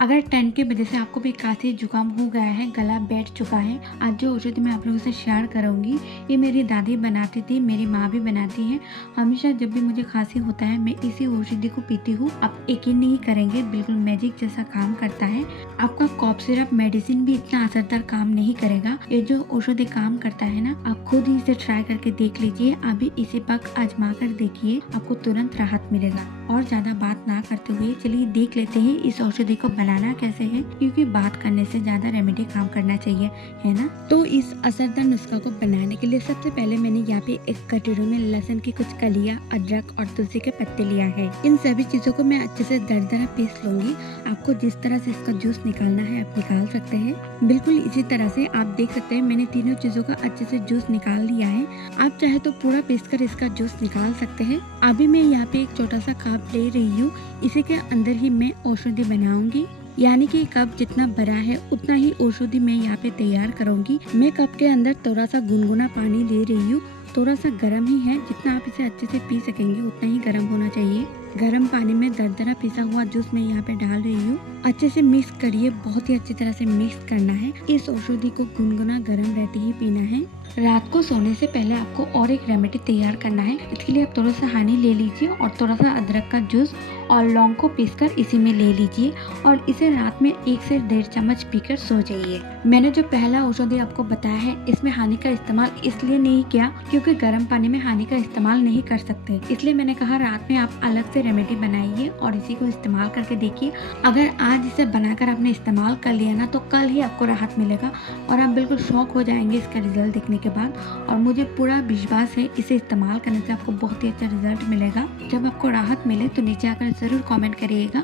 अगर ठंड की वजह से आपको भी खांसी जुकाम हो गया है, गला बैठ चुका है, आज जो औषधि मैं आप लोगों से शेयर करूंगी ये मेरी दादी बनाती थी, मेरी माँ भी बनाती है। हमेशा जब भी मुझे खांसी होता है मैं इसी औषधि को पीती हूँ। आप यकीन नहीं करेंगे, बिल्कुल मैजिक जैसा काम करता है। आपका कॉफ सिरप मेडिसिन भी इतना असरदार काम नहीं करेगा। ये जो औषधि काम करता है ना, आप खुद ही इसे ट्राई करके देख लीजिए। अभी इसे पक आजमा कर देखिए, आपको तुरंत राहत मिलेगा। और ज्यादा बात ना करते हुए चलिए देख लेते हैं इस औषधि को बनाना कैसे है, क्योंकि बात करने से ज्यादा रेमेडी काम करना चाहिए, है ना। तो इस असरदार नुस्खा को बनाने के लिए सबसे पहले मैंने यहाँ पे एक कटोरी में लहसुन की कुछ कलियां, अदरक और तुलसी के पत्ते लिया है। इन सभी चीजों को मैं अच्छे से दरदरा पीस लूंगी। आपको जिस तरह से इसका जूस निकालना है आप निकाल सकते हैं। बिल्कुल इसी तरह से आप देख सकते हैं मैंने तीनों चीजों का अच्छे से जूस निकाल लिया है। आप चाहे तो पूरा पीस कर इसका जूस निकाल सकते हैं। अभी मैं यहाँ पे एक छोटा सा कप ले रही हूँ, इसी के अंदर ही मैं औषधि बनाऊंगी। यानी कि कप जितना बड़ा है उतना ही औषधि मैं यहाँ पे तैयार करूंगी। मैं कप के अंदर थोड़ा सा गुनगुना पानी ले रही हूँ, थोड़ा सा गर्म ही है, जितना आप इसे अच्छे से पी सकेंगे उतना ही गर्म होना चाहिए। गर्म पानी में दरदरा पिसा हुआ जूस मैं यहाँ पे डाल रही हूँ। अच्छे से मिक्स करिए, बहुत ही अच्छी तरह से मिक्स करना है। इस औषधि को गुनगुना गर्म रहते ही पीना है। रात को सोने से पहले आपको और एक रेमेडी तैयार करना है। इसके लिए आप थोड़ा सा हनी ले लीजिए और थोड़ा सा अदरक का जूस और लौंग को पीसकर इसी में ले लीजिए और इसे रात में 1 से 1.5 चम्मच पीकर सो जाइए। मैंने जो पहला औषधि आपको बताया है इसमें हनी का इस्तेमाल इसलिए नहीं किया क्योंकि गर्म पानी में हनी का इस्तेमाल नहीं कर सकते, इसलिए मैंने कहा रात में आप अलग से रेमेडी बनाइए और इसी को इस्तेमाल करके देखिए। अगर आज इसे बनाकर आपने इस्तेमाल कर लिया ना तो कल ही आपको राहत मिलेगा और आप बिल्कुल शॉक हो जाएंगे इसका रिजल्ट देखने के बाद। और मुझे पूरा विश्वास है इसे इस्तेमाल करने से आपको बहुत ही अच्छा रिजल्ट मिलेगा। जब आपको राहत मिले तो नीचे आकर जरूर कमेंट करिएगा।